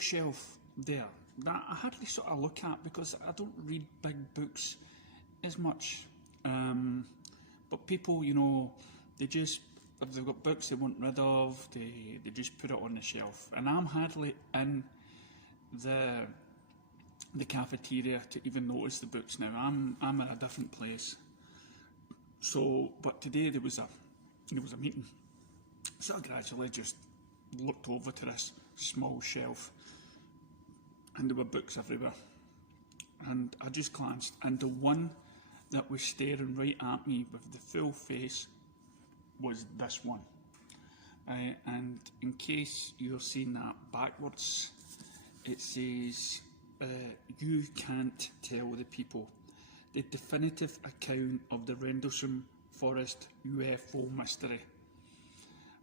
bookshelf there that I hardly sort of look at because I don't read big books as much. But people, you know, they just, if they've got books they want rid of, they just put it on the shelf. And I'm hardly in the cafeteria to even notice the books now. I'm in a different place. So, but today there was a meeting. So I gradually just looked over to this small shelf, and there were books everywhere. And I just glanced, and the one that was staring right at me with the full face was this one. And in case you're seeing that backwards, it says, "You can't tell the people. The definitive account of the Rendlesham Forest UFO mystery,"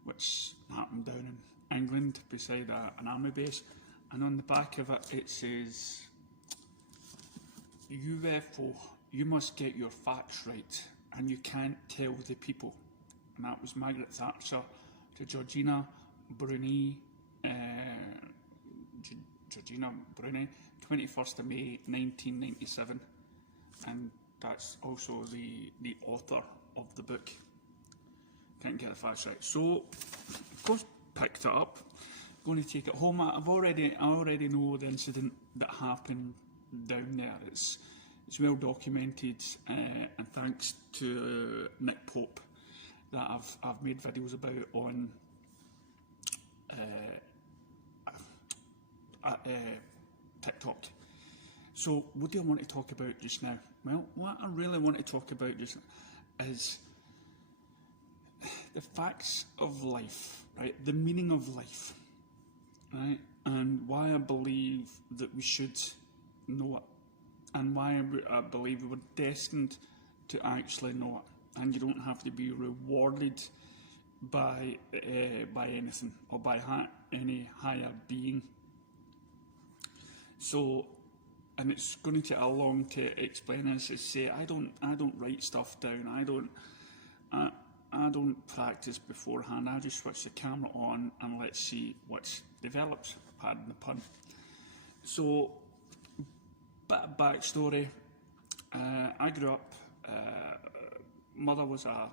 which happened down in England beside an army base. And on the back of it, it says, "UFO, you must get your facts right, and you can't tell the people." And that was Margaret Thatcher to Georgina Bruni, 21st of May 1997. And that's also the author of the book. Can't get the facts right. So, of course, picked it up. Going to take it home. I already know the incident that happened down there. It's well documented, and thanks to Nick Pope that I've made videos about on TikTok. So what do I want to talk about just now? Well, what I really want to talk about just is the facts of life, right? The meaning of life, right? And why I believe that we should know it, and why I believe we were destined to actually know it. And you don't have to be rewarded by anything or by any higher being. So, and it's going to take a long to explain this. Is say I don't write stuff down. I don't practice beforehand. I just switch the camera on and let's see what develops. Pardon the pun. So, bit of backstory. I grew up. Mother was a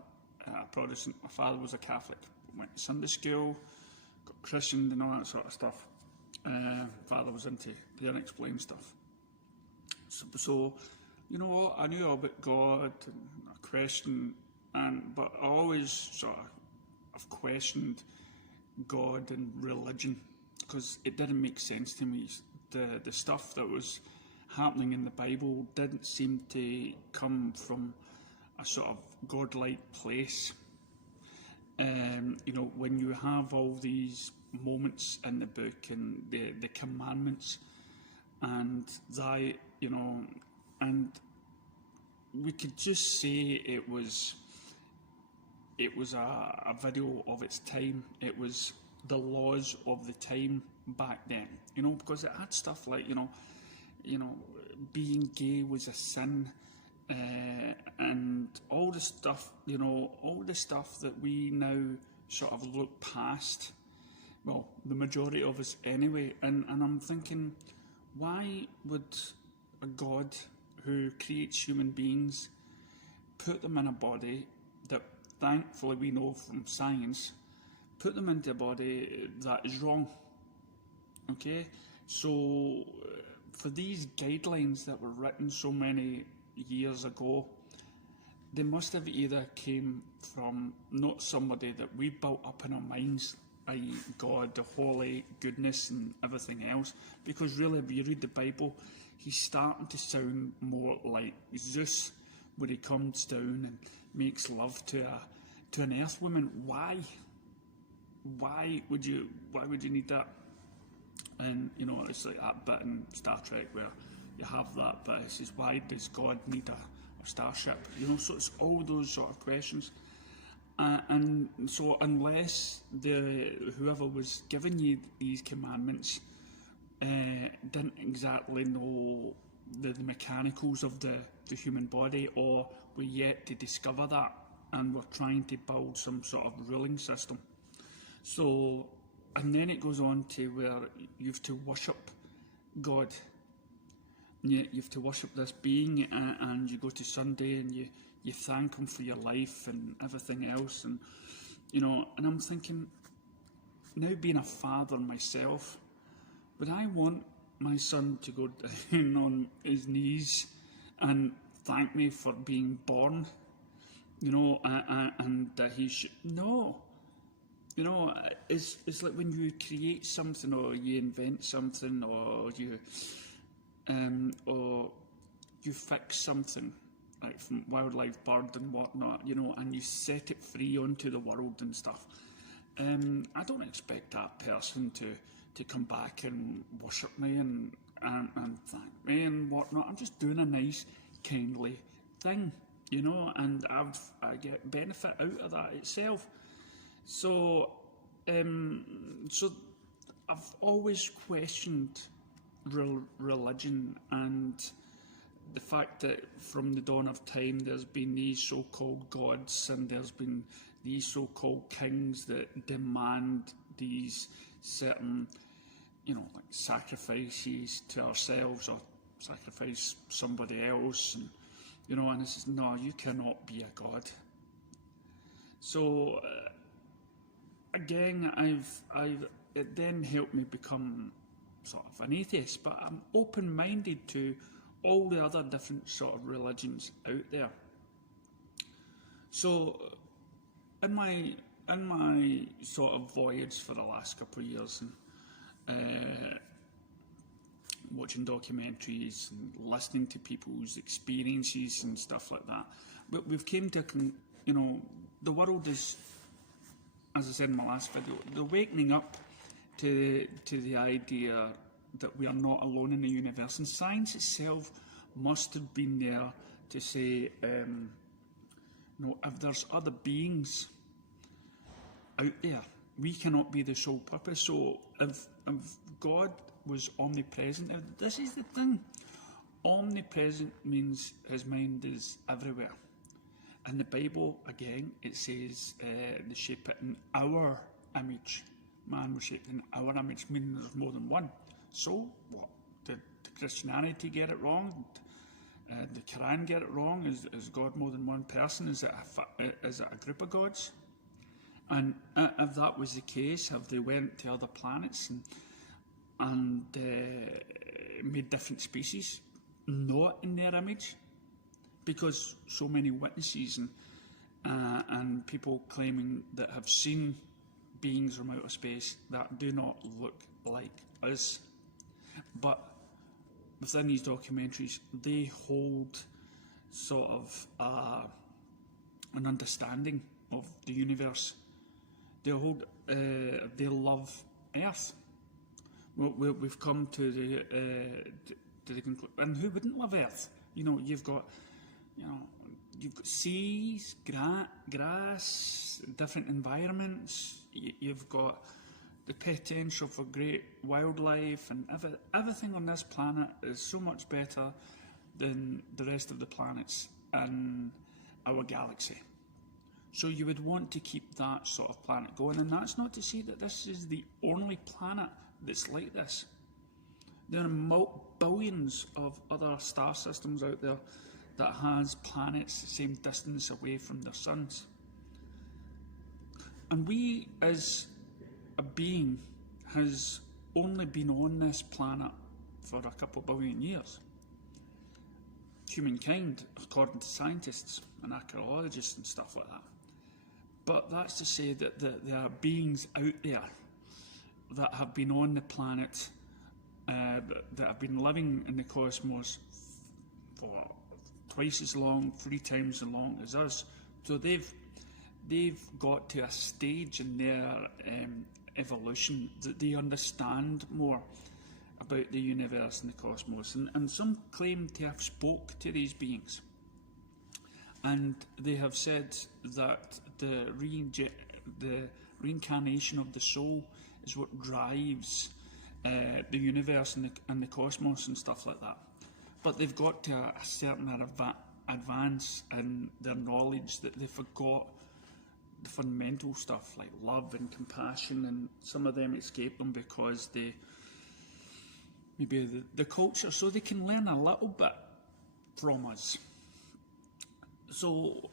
Protestant. My father was a Catholic. Went to Sunday school, got christened and all that sort of stuff. Father was into the unexplained stuff. So, you know, I knew all about God and I questioned, but I always sort of questioned God and religion because it didn't make sense to me. The stuff that was happening in the Bible didn't seem to come from a sort of godlike place. You know, when you have all these moments in the book and the commandments and that, you know, and we could just say it was a video of its time. It was the laws of the time back then, you know, because it had stuff like, you know, being gay was a sin, and all the stuff, you know, all the stuff that we now sort of look past. Well, the majority of us anyway. And I'm thinking, why would a God who creates human beings put them in a body that thankfully we know from science, put them into a body that is wrong? Okay, so for these guidelines that were written so many years ago, they must have either came from not somebody that we built up in our minds, i.e. God, the holy goodness and everything else, because really if you read the Bible, he's starting to sound more like Zeus, where he comes down and makes love to an earth woman. Why would you need that? And you know, it's like that bit in Star Trek where you have that, but it says, why does God need a starship? You know, so it's all those sort of questions. And so unless whoever was giving you these commandments didn't exactly know the mechanicals of the human body, or were yet to discover that, and we're trying to build some sort of ruling system. So and then it goes on to where you have to worship God. You have to worship this being, and you go to Sunday and you thank him for your life and everything else, and and I'm thinking, now being a father myself, would I want my son to go down on his knees and thank me for being born? And he should no. It's like when you create something or you invent something or you fix something, like from wildlife, bird and whatnot, and you set it free onto the world and stuff. I don't expect that person to come back and worship me and thank me and whatnot. I'm just doing a nice, kindly thing, and I get benefit out of that itself. So I've always questioned religion and the fact that from the dawn of time there's been these so-called gods and there's been these so-called kings that demand these certain, like sacrifices to ourselves or sacrifice somebody else, and it says, no, you cannot be a god. So again, it then helped me become sort of an atheist, but I'm open-minded to all the other different sort of religions out there. So in my sort of voyage for the last couple of years and watching documentaries and listening to people's experiences and stuff like that, but we've came to the world is, as I said in my last video, the awakening up to the idea that we are not alone in the universe, and science itself must have been there to say, if there's other beings out there, we cannot be the sole purpose. So if God was omnipresent, this is the thing, omnipresent means his mind is everywhere. In the Bible, again, it says they shape it in our image. Man was shaped in our image, meaning there's more than one. So, what? Did Christianity get it wrong? Did the Quran get it wrong? Is God more than one person? Is it a group of gods? And if that was the case, have they went to other planets and made different species, not in their image? Because so many witnesses and people claiming that have seen beings from outer space that do not look like us. But within these documentaries, they hold sort of an understanding of the universe. They love Earth. We've come to the conclusion, and who wouldn't love Earth? You've got seas, grass, different environments. You've got the potential for great wildlife, and everything on this planet is so much better than the rest of the planets in our galaxy. So you would want to keep that sort of planet going, and that's not to say that this is the only planet that's like this. There are billions of other star systems out there that has planets the same distance away from their suns. And we, as a being, has only been on this planet for a couple of billion years. Humankind, according to scientists and archaeologists and stuff like that. But that's to say that there are beings out there that have been on the planet, that have been living in the cosmos for twice as long, 3 times as long as us. So they've got to a stage in their evolution that they understand more about the universe and the cosmos. And some claim to have spoke to these beings. And they have said that the reincarnation of the soul is what drives the universe and the cosmos and stuff like that. But they've got to a certain advance in their knowledge that they forgot the fundamental stuff like love and compassion, and some of them escape them because maybe the culture, so they can learn a little bit from us. So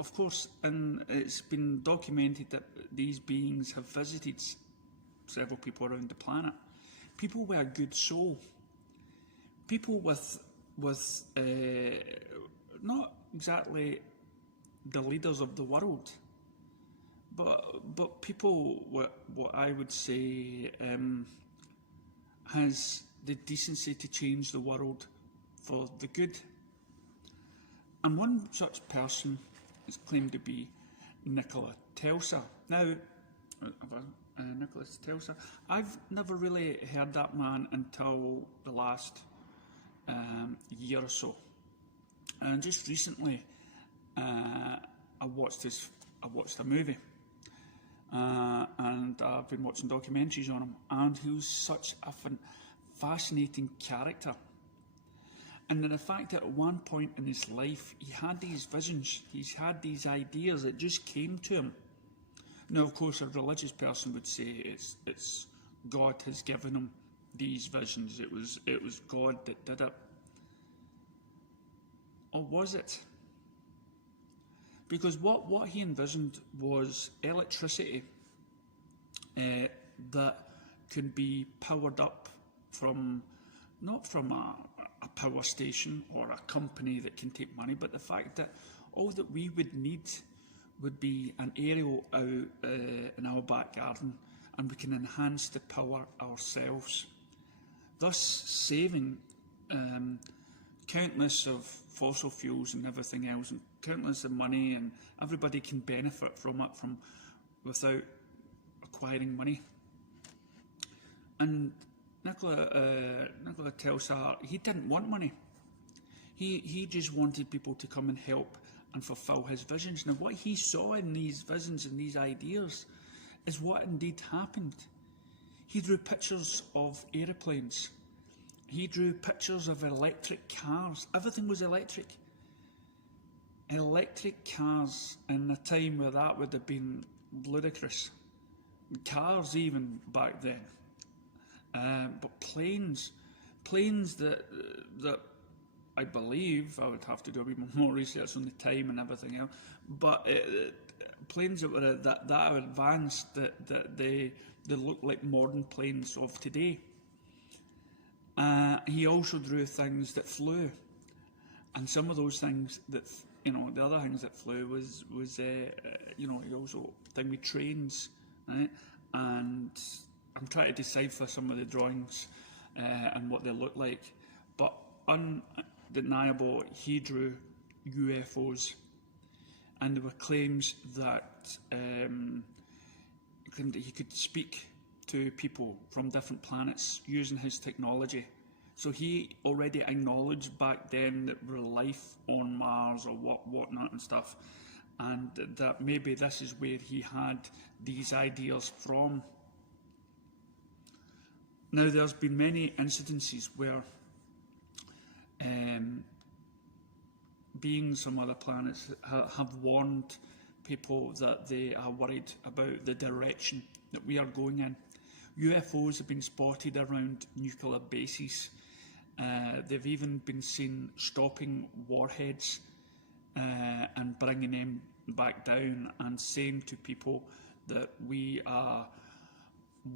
of course, and it's been documented that these beings have visited several people around the planet. People with a good soul. People with not exactly the leaders of the world, but people what I would say has the decency to change the world for the good. And one such person is claimed to be Nikola Tesla. Now, Nikola Tesla, I've never really heard that man until the last year or so. And just recently, I watched a movie, and I've been watching documentaries on him, and he was such a fascinating character. And the fact that at one point in his life, he had these visions, he's had these ideas that just came to him. Now, of course, a religious person would say it's God has given him these visions. It was God that did it. Or was it? Because what he envisioned was electricity that could be powered up not from a power station or a company that can take money, but the fact that all that we would need would be an aerial out in our back garden, and we can enhance the power ourselves, thus saving countless of fossil fuels and everything else, and countless of money, and everybody can benefit from it without acquiring money. And Nikola Tesla, he didn't want money. He just wanted people to come and help and fulfill his visions. Now, what he saw in these visions and these ideas is what indeed happened. He drew pictures of aeroplanes. He drew pictures of electric cars. Everything was electric. Electric cars in a time where that would have been ludicrous. Cars even back then. But planes that I believe, I would have to do a bit more research on the time and everything else, but planes that were that advanced that they look like modern planes of today. He also drew things that flew, and some of those things that, the other things that flew was he also thing with trains, right? And I'm trying to decipher some of the drawings and what they look like, but undeniable, he drew UFOs, and there were claims that he could speak to people from different planets using his technology. So he already acknowledged back then that there were life on Mars or whatnot and stuff, and that maybe this is where he had these ideas from. Now, there's been many incidences where beings from other planets have warned people that they are worried about the direction that we are going in. UFOs have been spotted around nuclear bases. They've even been seen stopping warheads and bringing them back down, and saying to people that we are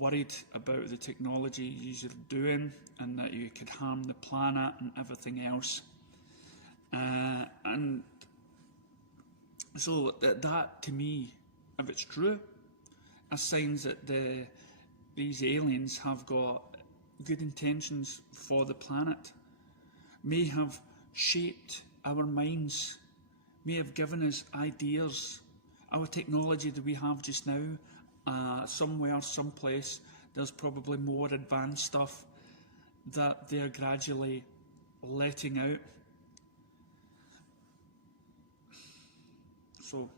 worried about the technology you're doing and that you could harm the planet and everything else. And so that to me, if it's true, are signs that these aliens have got good intentions for the planet, may have shaped our minds, may have given us ideas. Our technology that we have just now, somewhere, someplace, there's probably more advanced stuff that they're gradually letting out. So,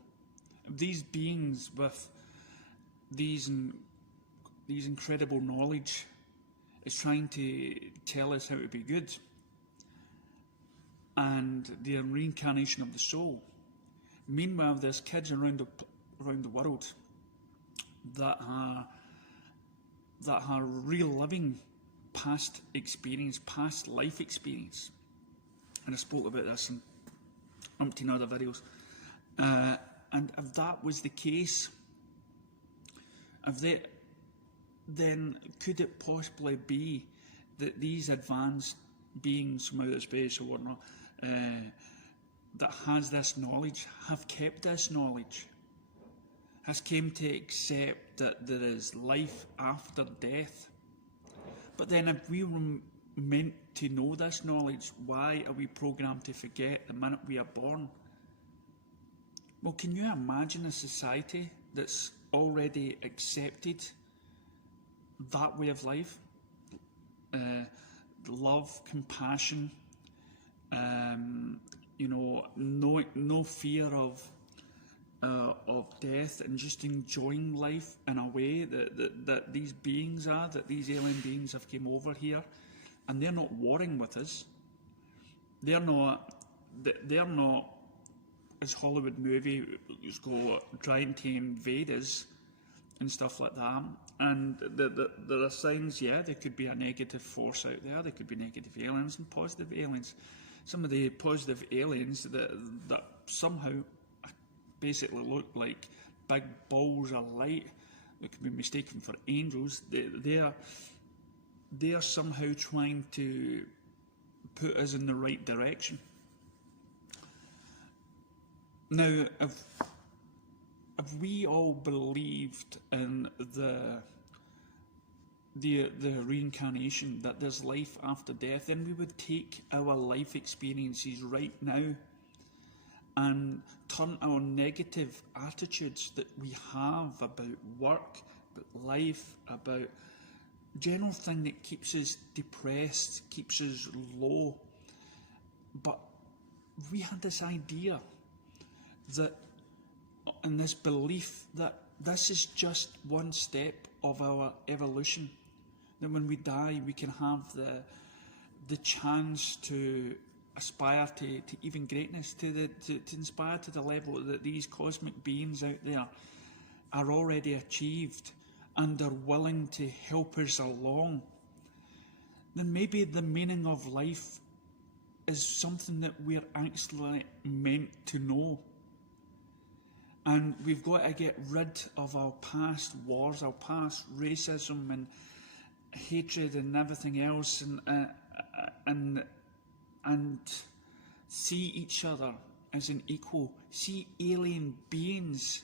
these beings with these incredible knowledge is trying to tell us how to be good, and the reincarnation of the soul. Meanwhile, there's kids around the world that are reliving past experience, past life experience. And I spoke about this in umpteen other videos. And if that was the case, then could it possibly be that these advanced beings from outer space or whatnot that has this knowledge, have kept this knowledge, has came to accept that there is life after death? But then if we were meant to know this knowledge, why are we programmed to forget the minute we are born? Well, can you imagine a society that's already accepted that way of life? Love, compassion, no fear of death, and just enjoying life in a way that these beings are, that these alien beings have come over here, and they're not warring with us. They're not as Hollywood movies go trying to invade us and stuff like that. And there are signs, yeah, there could be a negative force out there. There could be negative aliens and positive aliens. Some of the positive aliens that somehow basically look like big balls of light that could be mistaken for angels. They are somehow trying to put us in the right direction. Now, if we all believed in the reincarnation, that there's life after death, then we would take our life experiences right now and turn our negative attitudes that we have about work, about life, about general thing that keeps us depressed, keeps us low. But we had this idea that, and this belief that this is just one step of our evolution, that when we die we can have the chance to aspire to even greatness, to inspire to the level that these cosmic beings out there are already achieved and are willing to help us along. Then maybe the meaning of life is something that we're actually meant to know. And we've got to get rid of our past wars, our past racism and hatred and everything else, and see each other as an equal, see alien beings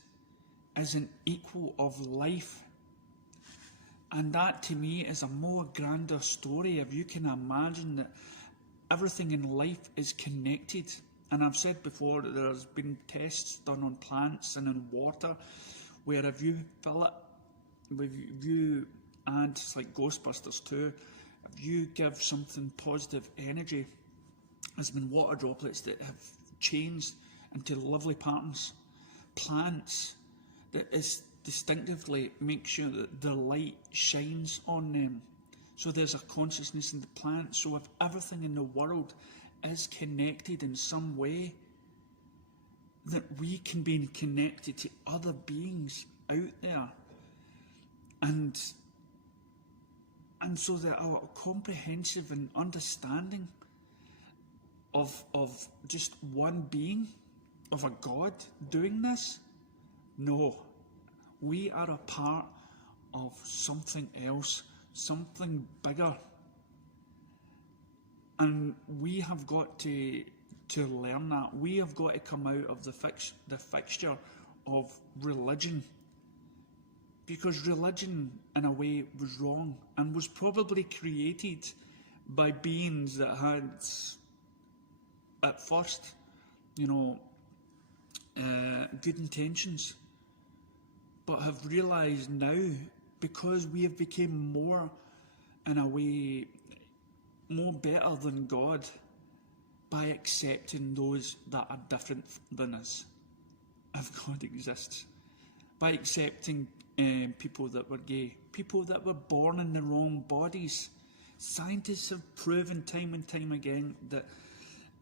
as an equal of life. And that to me is a more grander story. If you can imagine that everything in life is connected. And I've said before that there's been tests done on plants and in water where if you fill it, if you add, it's like Ghostbusters 2, if you give something positive energy, there's been water droplets that have changed into lovely patterns. Plants that is distinctively make sure that the light shines on them. So there's a consciousness in the plant. So if everything in the world is connected in some way, that we can be connected to other beings out there, and so that our comprehensive and understanding of just one being, of a God doing this. No, we are a part of something else, something bigger. And we have got to learn that. We have got to come out of the fixture of religion. Because religion, in a way, was wrong and was probably created by beings that had, at first, good intentions, but have realised now, because we have become more, in a way, more better than God by accepting those that are different than us, if God exists, by accepting people that were gay, people that were born in the wrong bodies. Scientists have proven time and time again that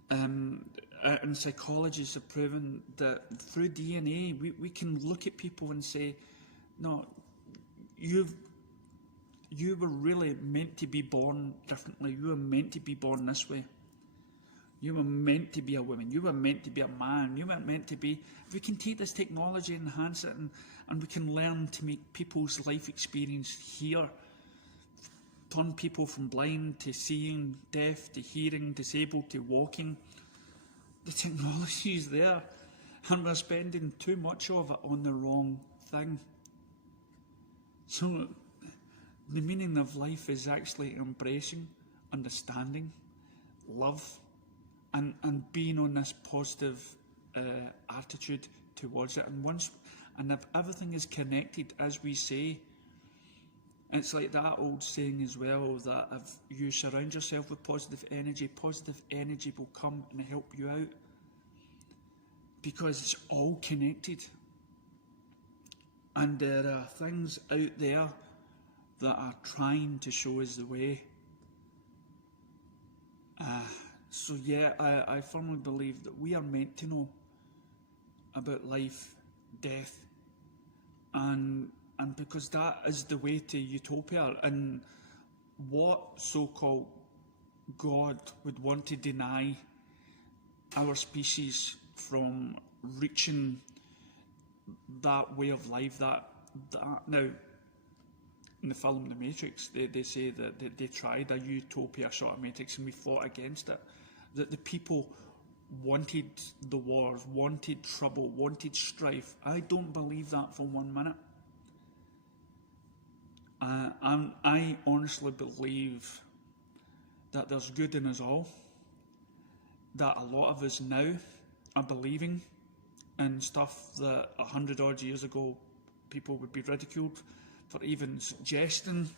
And psychologists have proven that through DNA, we can look at people and say, no, you were really meant to be born differently. You were meant to be born this way. You were meant to be a woman. You were meant to be a man. You weren't meant to be. If we can take this technology and enhance it, and we can learn to make people's life experience here, turn people from blind to seeing, deaf to hearing, disabled to walking, the technology is there, and we're spending too much of it on the wrong thing. So the meaning of life is actually embracing, understanding, love, and being on this positive attitude towards it. And if everything is connected, as we say, it's like that old saying as well, that if you surround yourself with positive energy will come and help you out, because it's all connected. And there are things out there that are trying to show us the way. So yeah, I firmly believe that we are meant to know about life, death, and because that is the way to utopia. And what so-called God would want to deny our species from reaching that way of life, that now, in the film The Matrix, they say that they tried a utopia sort of matrix and we fought against it. That the people wanted the wars, wanted trouble, wanted strife. I don't believe that for 1 minute. I honestly believe that there's good in us all, that a lot of us now are believing in stuff that 100 odd years ago people would be ridiculed for even suggesting.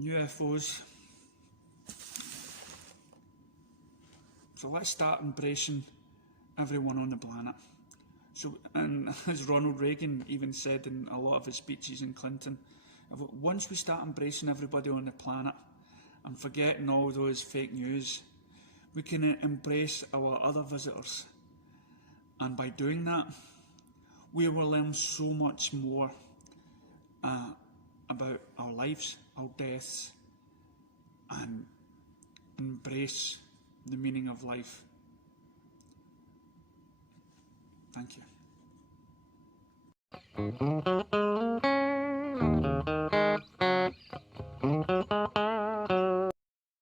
UFOs. So let's start embracing everyone on the planet. So, and as Ronald Reagan even said in a lot of his speeches in Clinton, once we start embracing everybody on the planet and forgetting all those fake news, we can embrace our other visitors. And by doing that, we will learn so much more about our lives, our deaths, and embrace the meaning of life. Thank you.